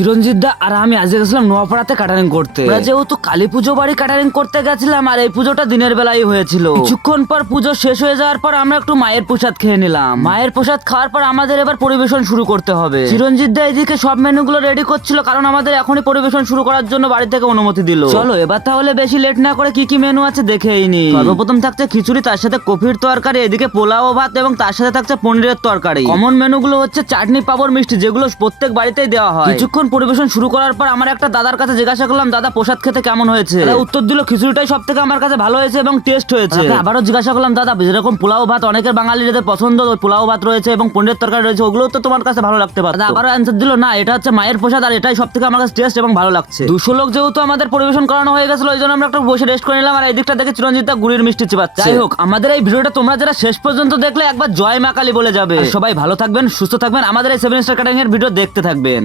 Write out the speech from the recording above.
চিরঞ্জিত দা আর আমি আজকে গেছিলাম নোয়াপাড়াতে ক্যাটারিং করতে। আমরা যেহেতু কালী পুজো বাড়ি ক্যাটারিং করতে গেছিলাম আর এই পুজোটা দিনের বেলায় হয়েছিল। কিছুক্ষণ পর পুজো শেষ হয়ে যাওয়ার পর আমরা একটু মায়ের প্রসাদ খেয়ে নিলাম। মায়ের প্রসাদ খাওয়ার পর আমাদের এবার পরিবেশন শুরু করতে হবে। চিরঞ্জিত দা এদিকে সব মেনুগুলো রেডি করছিল, কারণ আমাদের এখনই পরিবেশন শুরু করার জন্য বাড়ি থেকে অনুমতি দিল। চলো এবার তাহলে বেশি লেট না করে কি কি মেনু আছে দেখেই নি। সর্বপ্রথম থাকছে খিচুড়ি, তার সাথে কফির তরকারি, এদিকে পোলাও ভাত এবং তার সাথে থাকছে পনিরের তরকারি। কমন মেনুগুলো হচ্ছে চাটনি, পাঁপড়, মিষ্টি, যেগুলো প্রত্যেক বাড়িতেই দেওয়া হয়। কিছুক্ষণ পরিবেশন শুরু করার পর আমার একটা দাদার কাছে জিজ্ঞাসা করলাম, দাদা প্রসাদ খেতে কেমন হয়েছে? উত্তর দিল খিচুড়িটাই সব থেকে আমার কাছে ভালো হয়েছে এবং টেস্ট হয়েছে। আবারও জিজ্ঞাসা করলাম, দাদা যেরকম পোলাও ভাত অনেকের বাঙালিদের পছন্দ, ওই পোলাও ভাত রয়েছে এবং পনিরের তরকারি রয়েছে, ওগুলো তো তোমার কাছে ভালো লাগতে পারে। আবারও অ্যান্সার দিল, না এটা হচ্ছে মায়ের প্রসাদ আর এটাই সব থেকে আমার কাছে টেস্ট এবং ভালো লাগছে। 200 লোক যেহেতু আমাদের পরিবেশন করানো হয়ে গেছিল, ওই জন্য আমরা একটু বসে রেস্ট করে নিলাম। আর এই দিকটা দেখে চিরঞ্জিত গুড়ির মিষ্টি চিবাচ্ছে। যাই হোক, আমাদের এই ভিডিওটা তোমরা যারা শেষ পর্যন্ত দেখলে একবার জয় মা কালী বলে যাবে। সবাই ভালো থাকবেন, সুস্থ থাকবেন, আমাদের এই 7 স্টার ক্যাটারিং এর ভিডিও দেখতে থাকবেন।